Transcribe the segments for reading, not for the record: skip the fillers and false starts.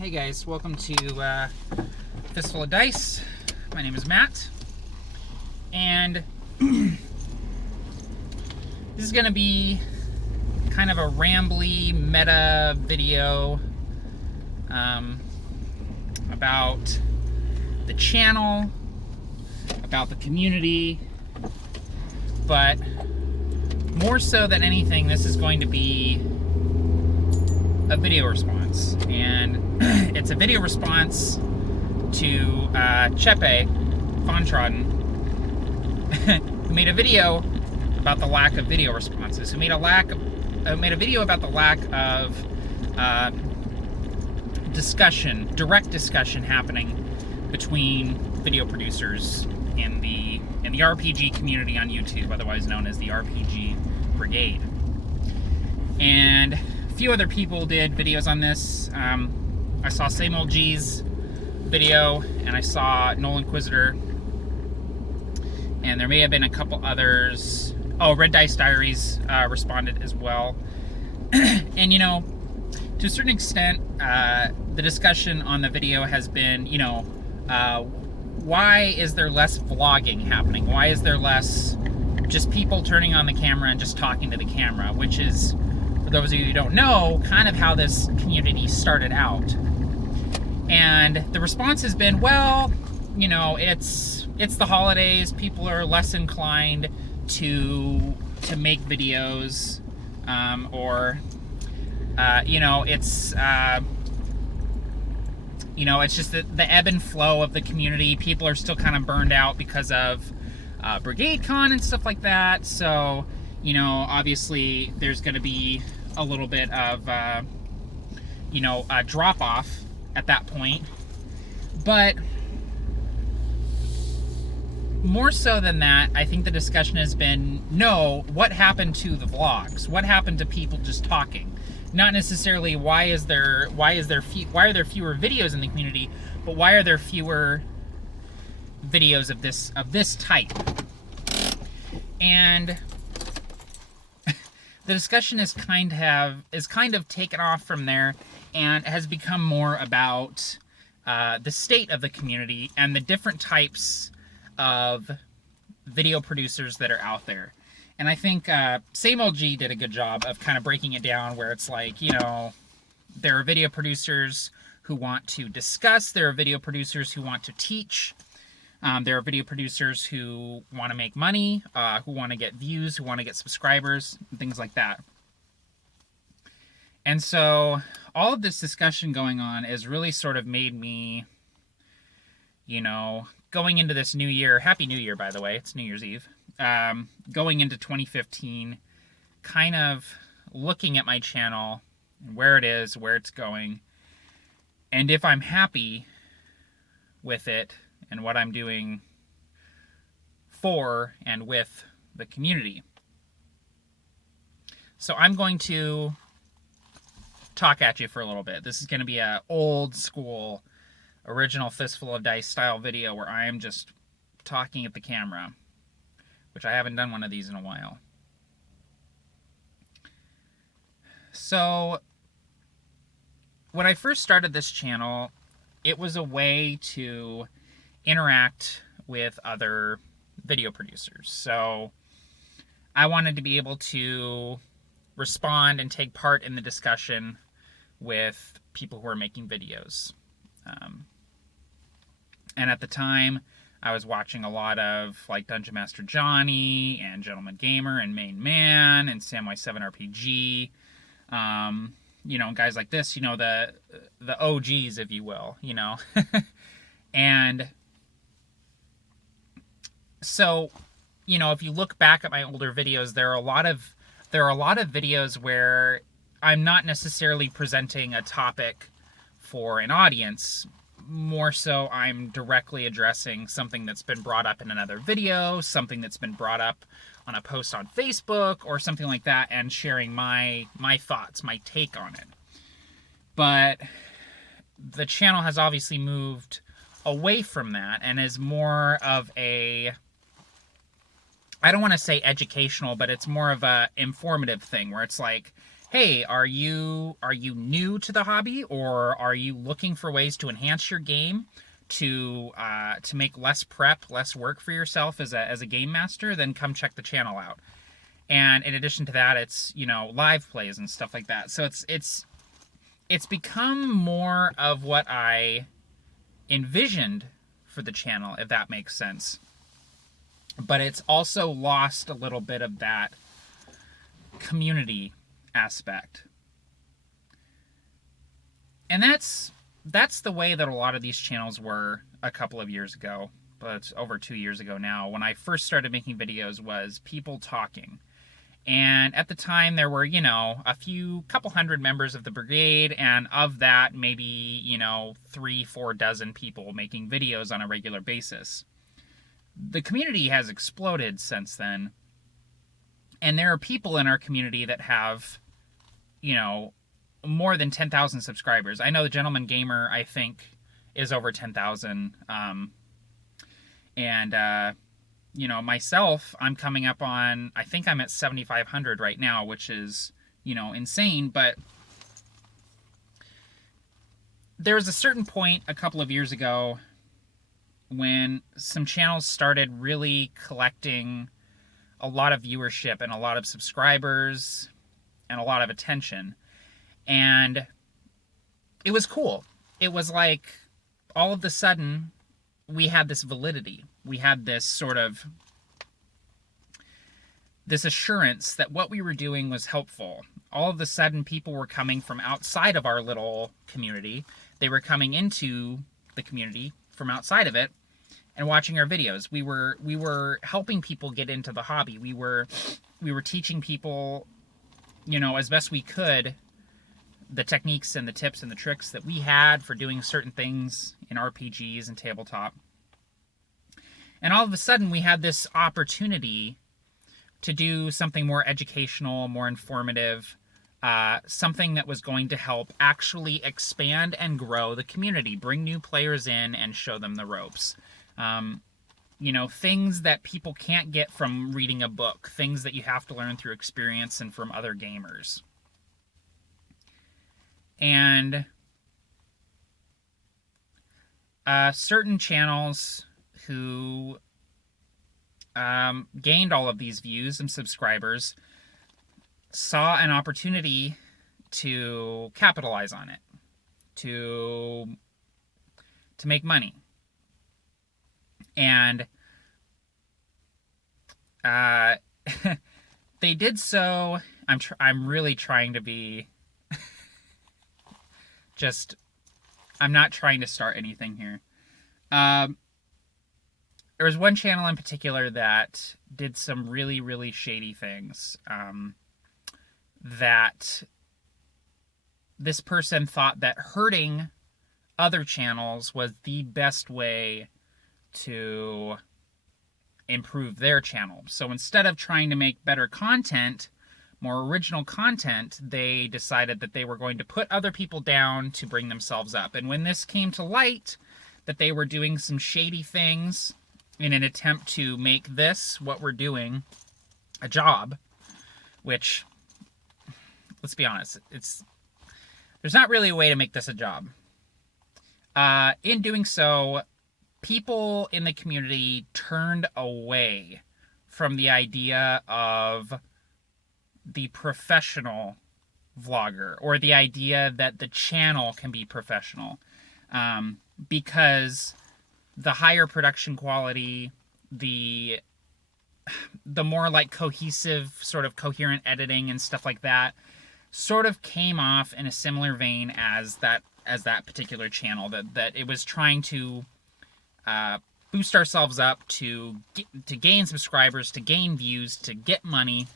Hey guys, welcome to Fistful of Dice. My name is Matt, and this is going to be kind of a rambly meta video about the channel, about the community, but more so than anything, this is going to be a video response, and it's a video response to Chepe Fontrodden, who made a video about the lack of video responses, who made a video about the lack of direct discussion happening between video producers in the RPG community on YouTube, otherwise known as the RPG Brigade. And a few other people did videos on this. I saw Same Old G's video, and I saw Null Inquisitor, and there may have been a couple others. Oh, Red Dice Diaries responded as well. And, you know, to a certain extent, the discussion on the video has been, you know, why is there less vlogging happening? Why is there less just people turning on the camera and just talking to the camera? Which is, for those of you who don't know, kind of how this community started out. And the response has been, well, you know, it's the holidays. People are less inclined to make videos, you know, it's just the ebb and flow of the community. People are still kind of burned out because of Brigade Con and stuff like that. So, you know, obviously there's going to be a little bit of, you know, a drop off at that point. But more so than that, I think the discussion has been, no, what happened to the vlogs? What happened to people just talking? Not necessarily why are there fewer videos in the community, but why are there fewer videos of this type? And the discussion is kind of taken off from there, and has become more about the state of the community and the different types of video producers that are out there. And I think Same Old G did a good job of kind of breaking it down, where it's like, you know, there are video producers who want to discuss, there are video producers who want to teach, there are video producers who want to make money, who want to get views, who want to get subscribers, and things like that. And so all of this discussion going on has really sort of made me, you know, going into this new year, Happy New Year, by the way, it's New Year's Eve, going into 2015, kind of looking at my channel and where it is, where it's going, and if I'm happy with it and what I'm doing for and with the community. So I'm going to talk at you for a little bit. This is going to be a old school, original Fistful of Dice style video where I am just talking at the camera, which I haven't done one of these in a while. So when I first started this channel, it was a way to interact with other video producers. So I wanted to be able to respond and take part in the discussion with people who are making videos. And at the time, I was watching a lot of like Dungeon Master Johnny and Gentleman Gamer and Main Man and Samwise 7 RPG, you know, guys like this, you know, the OGs, if you will, you know. And so, you know, if you look back at my older videos, there are a lot of videos where I'm not necessarily presenting a topic for an audience. More so, I'm directly addressing something that's been brought up in another video, something that's been brought up on a post on Facebook, or something like that, and sharing my thoughts, my take on it. But the channel has obviously moved away from that and is more of a, I don't want to say educational, but it's more of a informative thing, where it's like, hey, are you new to the hobby, or are you looking for ways to enhance your game to make less prep, less work for yourself as a game master? Then come check the channel out. And in addition to that, it's, live plays and stuff like that. So it's become more of what I envisioned for the channel, if that makes sense. But it's also lost a little bit of that community aspect. And that's the way that a lot of these channels were a couple of years ago, but it's over 2 years ago now. When I first started making videos, was people talking. And at the time, there were, a couple hundred members of the brigade, and of that, maybe, 3-4 dozen people making videos on a regular basis. The community has exploded since then, and there are people in our community that have, more than 10,000 subscribers. I know the Gentleman Gamer, I think, is over 10,000, and myself, I'm coming up on, I think I'm at 7,500 right now, which is, insane. But there was a certain point a couple of years ago when some channels started really collecting a lot of viewership and a lot of subscribers and a lot of attention. And it was cool. It was like all of a sudden we had this validity. We had this sort of this assurance that what we were doing was helpful. All of a sudden, people were coming from outside of our little community. They were coming into the community from outside of it and watching our videos. We were helping people get into the hobby. We were teaching people, as best we could, the techniques and the tips and the tricks that we had for doing certain things in RPGs and tabletop. And all of a sudden, we had this opportunity to do something more educational, more informative, something that was going to help actually expand and grow the community, bring new players in and show them the ropes. Things that people can't get from reading a book, things that you have to learn through experience and from other gamers. And certain channels who gained all of these views and subscribers saw an opportunity to capitalize on it, to make money. And they did so. I'm really trying to be I'm not trying to start anything here. There was one channel in particular that did some really, really shady things. That this person thought that hurting other channels was the best way to improve their channel. So instead of trying to make better content, more original content, they decided that they were going to put other people down to bring themselves up. And when this came to light, that they were doing some shady things in an attempt to make this, what we're doing, a job, which, let's be honest, there's not really a way to make this a job. In doing so, people in the community turned away from the idea of the professional vlogger, or the idea that the channel can be professional, because the higher production quality, the more like cohesive, sort of coherent editing and stuff like that, sort of came off in a similar vein as that particular channel, that it was trying to boost ourselves up to gain subscribers, to gain views, to get money,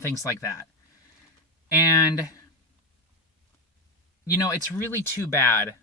things like that. And it's really too bad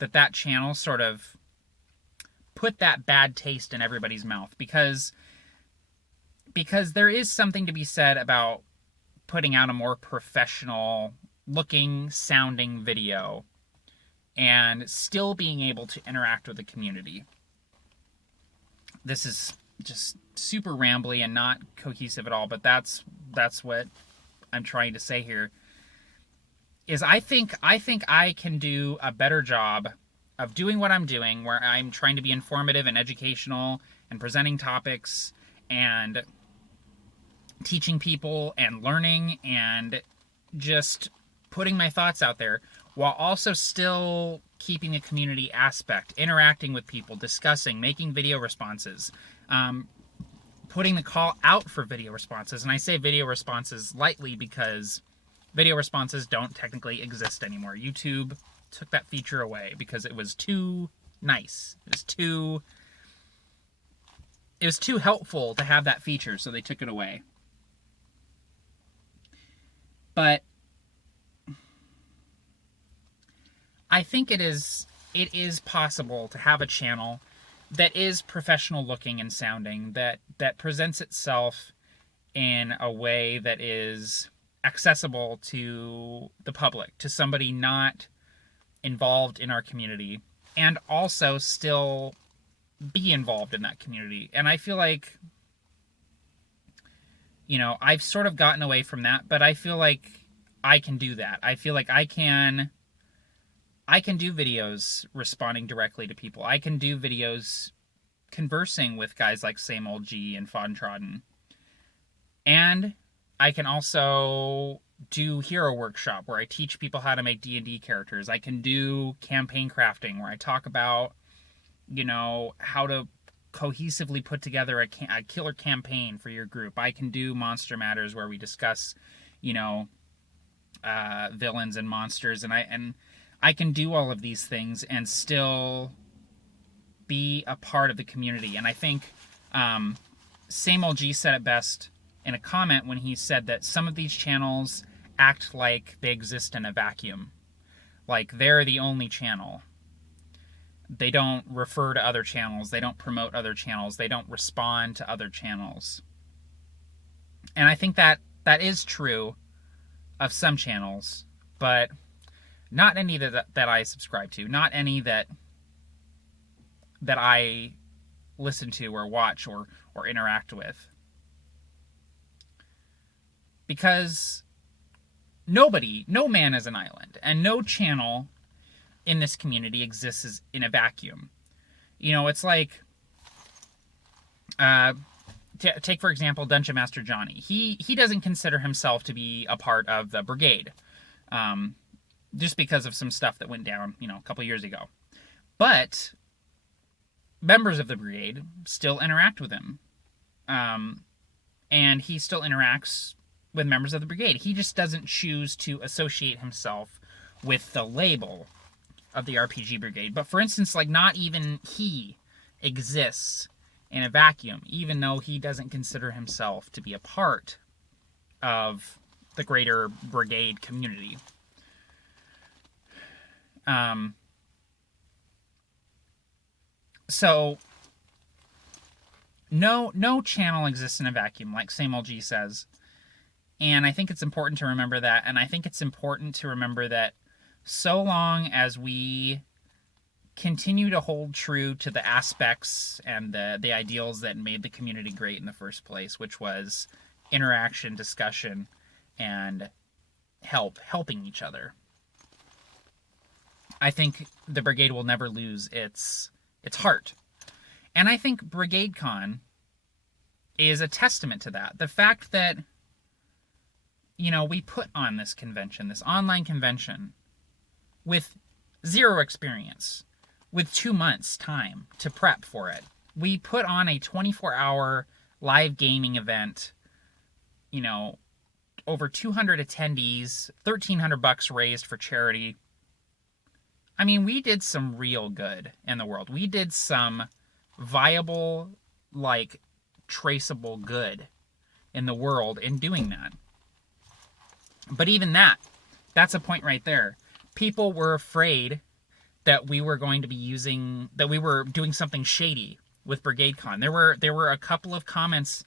that channel sort of put that bad taste in everybody's mouth, because there is something to be said about putting out a more professional looking, sounding video and still being able to interact with the community. This is just super rambly and not cohesive at all, but that's what I'm trying to say here. is I think I can do a better job of doing what I'm doing, where I'm trying to be informative and educational and presenting topics and teaching people and learning and just putting my thoughts out there, while also still keeping a community aspect, interacting with people, discussing, making video responses, putting the call out for video responses. And I say video responses lightly because video responses don't technically exist anymore. YouTube took that feature away because it was too nice. It was too helpful to have that feature, so they took it away. But I think it is possible to have a channel that is professional looking and sounding, that presents itself in a way that is accessible to the public, to somebody not involved in our community, and also still be involved in that community. And I feel like, I've sort of gotten away from that, but I feel like I can do that. I feel like I can do videos responding directly to people. I can do videos conversing with guys like Same Old G and Fodtrodden. And I can also do Hero Workshop, where I teach people how to make D&D characters. I can do campaign crafting, where I talk about, how to cohesively put together a killer campaign for your group. I can do Monster Matters, where we discuss, villains and monsters, and I can do all of these things and still be a part of the community. And I think Same Old G said it best in a comment when he said that some of these channels act like they exist in a vacuum, like they're the only channel. They don't refer to other channels. They don't promote other channels. They don't respond to other channels. And I think that is true of some channels, but not any that I subscribe to. Not any that I listen to or watch or interact with. Because no man is an island, and no channel in this community exists in a vacuum. It's like, take for example Dungeon Master Johnny. He doesn't consider himself to be a part of the Brigade, just because of some stuff that went down, a couple years ago. But members of the Brigade still interact with him, and he still interacts with members of the Brigade. He just doesn't choose to associate himself with the label of the RPG Brigade. But for instance, like, not even he exists in a vacuum, even though he doesn't consider himself to be a part of the greater Brigade community. So no channel exists in a vacuum, like Same Old G says. And I think it's important to remember that. And I think it's important to remember that so long as we continue to hold true to the aspects and the ideals that made the community great in the first place, which was interaction, discussion, and helping each other, I think the Brigade will never lose its heart. And I think BrigadeCon is a testament to that. The fact that, we put on this convention, this online convention, with zero experience, with 2 months' time to prep for it. We put on a 24-hour live gaming event, over 200 attendees, $1,300 raised for charity. I mean, we did some real good in the world. We did some viable, traceable good in the world in doing that. But even that's a point right there. People were afraid that we were going to be that we were doing something shady with BrigadeCon. There were a couple of comments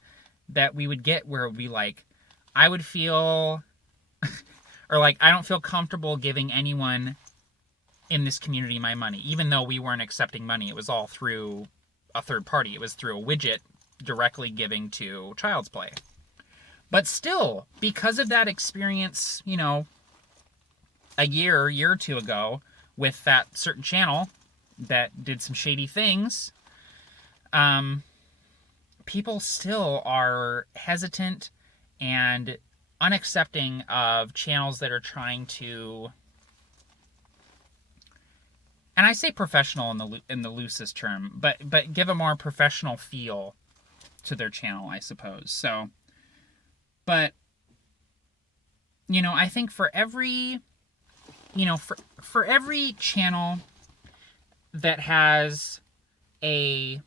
that we would get where it would be like, I would feel, or I don't feel comfortable giving anyone in this community my money, even though we weren't accepting money. It was all through a third party. It was through a widget directly giving to Child's Play. But still, because of that experience, a year or two ago with that certain channel that did some shady things, people still are hesitant and unaccepting of channels that are trying to, and I say professional in the loosest term, but give a more professional feel to their channel, I suppose. So, but I think for every for every channel that has a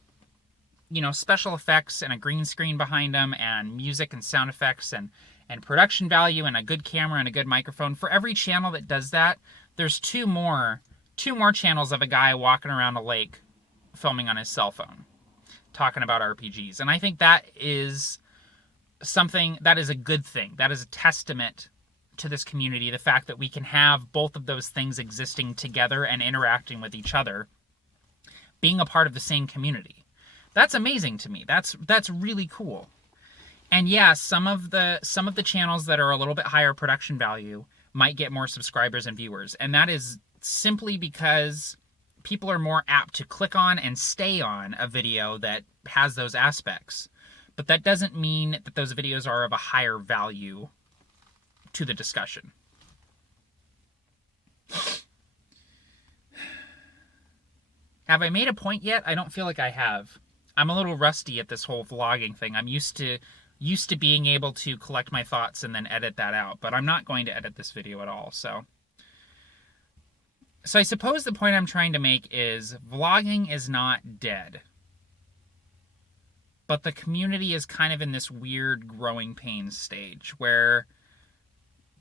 special effects and a green screen behind them and music and sound effects and production value and a good camera and a good microphone, for every channel that does that, there's two more channels of a guy walking around a lake filming on his cell phone talking about RPGs. And I think that is something that is a good thing. That is a testament to this community, the fact that we can have both of those things existing together and interacting with each other, being a part of the same community. That's amazing to me. That's really cool. And yeah, some of the channels that are a little bit higher production value might get more subscribers and viewers, and that is simply because people are more apt to click on and stay on a video that has those aspects. But that doesn't mean that those videos are of a higher value to the discussion. Have I made a point yet? I don't feel like I have. I'm a little rusty at this whole vlogging thing. I'm used to being able to collect my thoughts and then edit that out, but I'm not going to edit this video at all. So I suppose the point I'm trying to make is vlogging is not dead. But the community is kind of in this weird growing pains stage where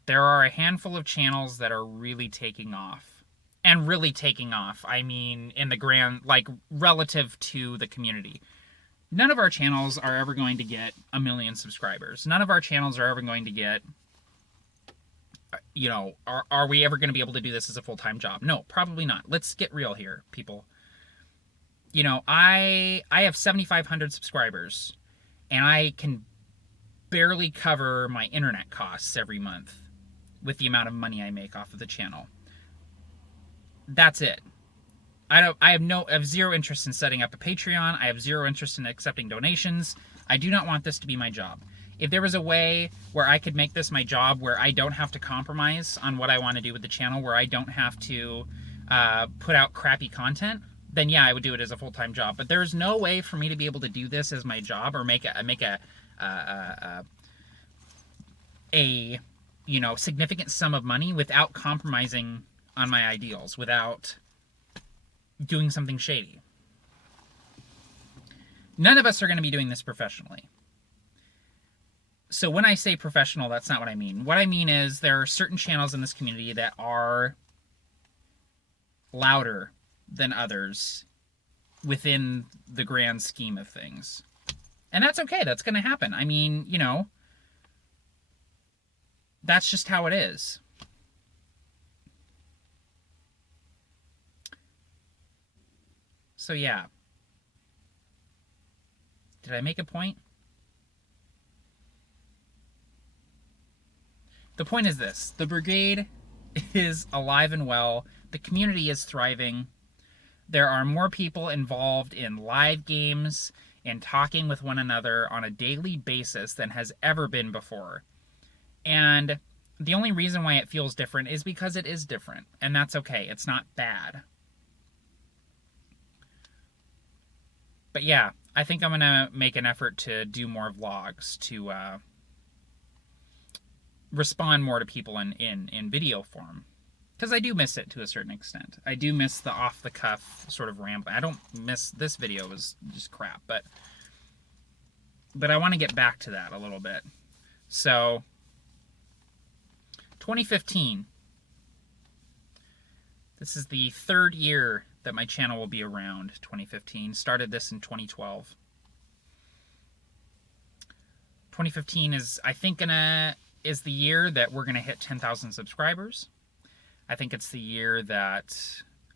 there are a handful of channels that are really taking off. And really taking off, I mean, in the grand, like, relative to the community. None of our channels are ever going to get 1 million subscribers. None of our channels are ever going to get, are we ever going to be able to do this as a full-time job? No, probably not. Let's get real here, people. I have 7,500 subscribers, and I can barely cover my internet costs every month with the amount of money I make off of the channel. That's it. I have zero interest in setting up a Patreon. I have zero interest in accepting donations. I do not want this to be my job. If there was a way where I could make this my job, where I don't have to compromise on what I want to do with the channel, where I don't have to put out crappy content, then yeah, I would do it as a full-time job. But there's no way for me to be able to do this as my job or make a significant sum of money without compromising on my ideals, without doing something shady. None of us are going to be doing this professionally. So when I say professional, that's not what I mean. What I mean is there are certain channels in this community that are louder than others within the grand scheme of things. And that's okay. That's going to happen. I mean, that's just how it is. So yeah. Did I make a point? The point is this. The brigade is alive and well. The community is thriving. There are more people involved in live games and talking with one another on a daily basis than has ever been before. And the only reason why it feels different is because it is different. And that's okay. It's not bad. But yeah, I think I'm going to make an effort to do more vlogs, to respond more to people in video form. Because I do miss it to a certain extent. I do miss the off-the-cuff sort of rambling. I don't miss... This video was just crap, but I want to get back to that a little bit. So, 2015. This is the third year that my channel will be around. 2015. Started this in 2012. 2015 is, I think, is the year that we're gonna hit 10,000 subscribers. I think it's the year that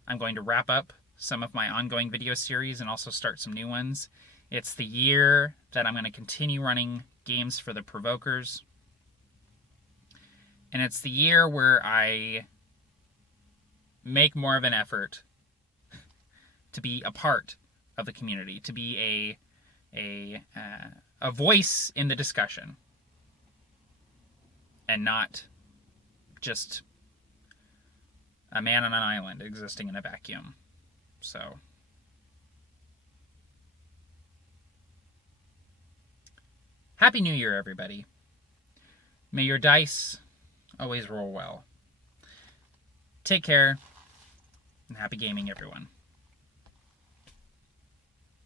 I'm going to wrap up some of my ongoing video series and also start some new ones. It's the year that I'm going to continue running games for the Provokers. And it's the year where I make more of an effort to be a part of the community, to be a voice in the discussion, and not just a man on an island existing in a vacuum. So, Happy New Year, everybody. May your dice always roll well. Take care, and happy gaming, everyone.